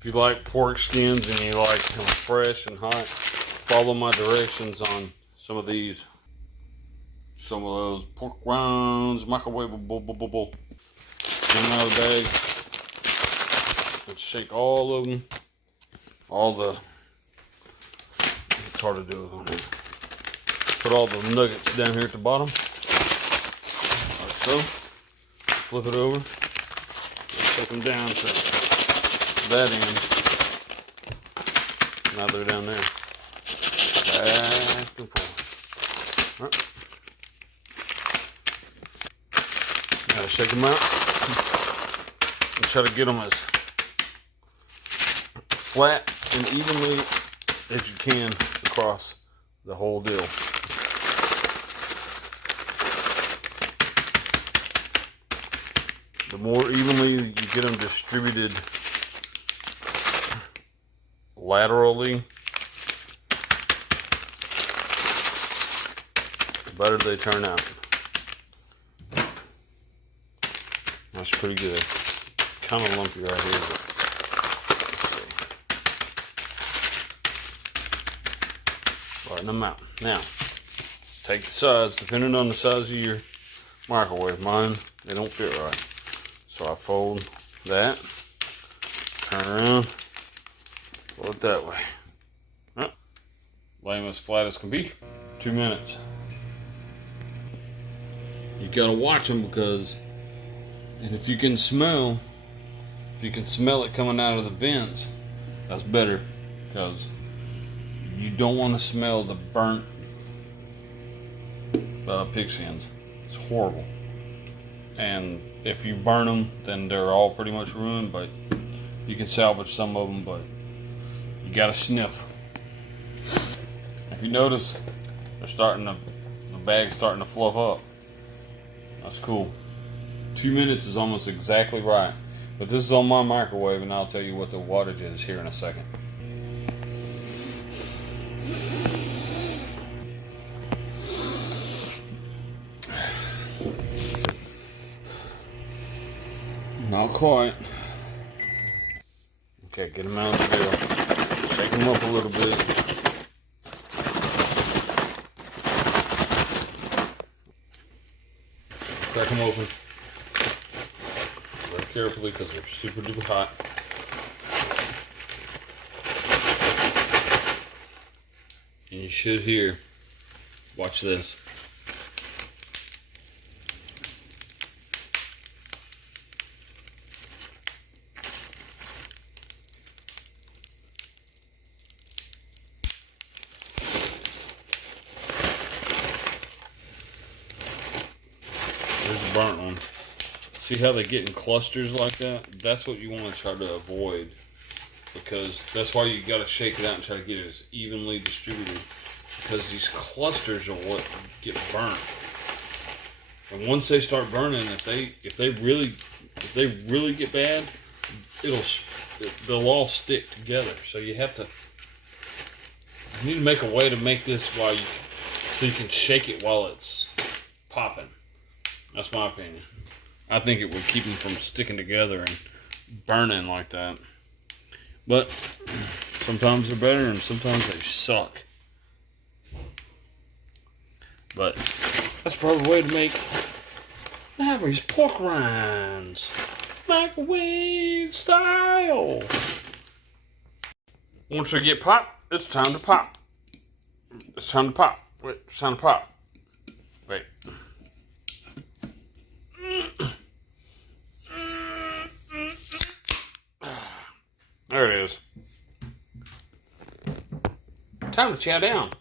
If you like pork skins and you like them fresh and hot, follow my directions on some of these. Some of those pork rinds, microwavable. Get them out of the bag. Let's shake all of them. It's hard to do it on here. Put all the nuggets down here at the bottom. Like so. Flip it over. Take them down to that end. Now they're down there. Back and forth. All right. Gotta shake them out. And try to get them as flat and evenly as you can across the whole deal. The more evenly you get them distributed laterally, the better they turn out. That's pretty good. Kind of lumpy right here, but let's see. Lighten them out. Now, take the size, depending on the size of your microwave. Mine, they don't fit right. So I fold that, turn around, fold it that way. Right. Lay them as flat as can be. 2 minutes. You gotta watch them because, and if you can smell it coming out of the vents, that's better, because you don't want to smell the burnt pig skins. It's horrible. And if you burn them, then they're all pretty much ruined, but you can salvage some of them, but you gotta sniff. If you notice, the bag's starting to fluff up. That's cool. 2 minutes is almost exactly right. But this is on my microwave, and I'll tell you what the wattage is here in a second. Not quite. Okay, get them out of the grill. Shake them up a little bit. Crack them open. Very carefully because they're super duper hot. And you should hear, watch this. There's a burnt one. See how they get in clusters like that? That's what you want to try to avoid, because that's why you got to shake it out and try to get it as evenly distributed, because these clusters are what get burnt. And once they start burning, if they really get bad, they'll all stick together. So you need to make a way to make this so you can shake it while it's popping. That's my opinion. I think it would keep them from sticking together and burning like that. But sometimes they're better and sometimes they suck. But that's probably the way to make Lowry's pork rinds. Microwave style. Once they get popped, it's time to pop. It's time to pop. Wait, it's time to pop. Wait. There it is. Time to chow down.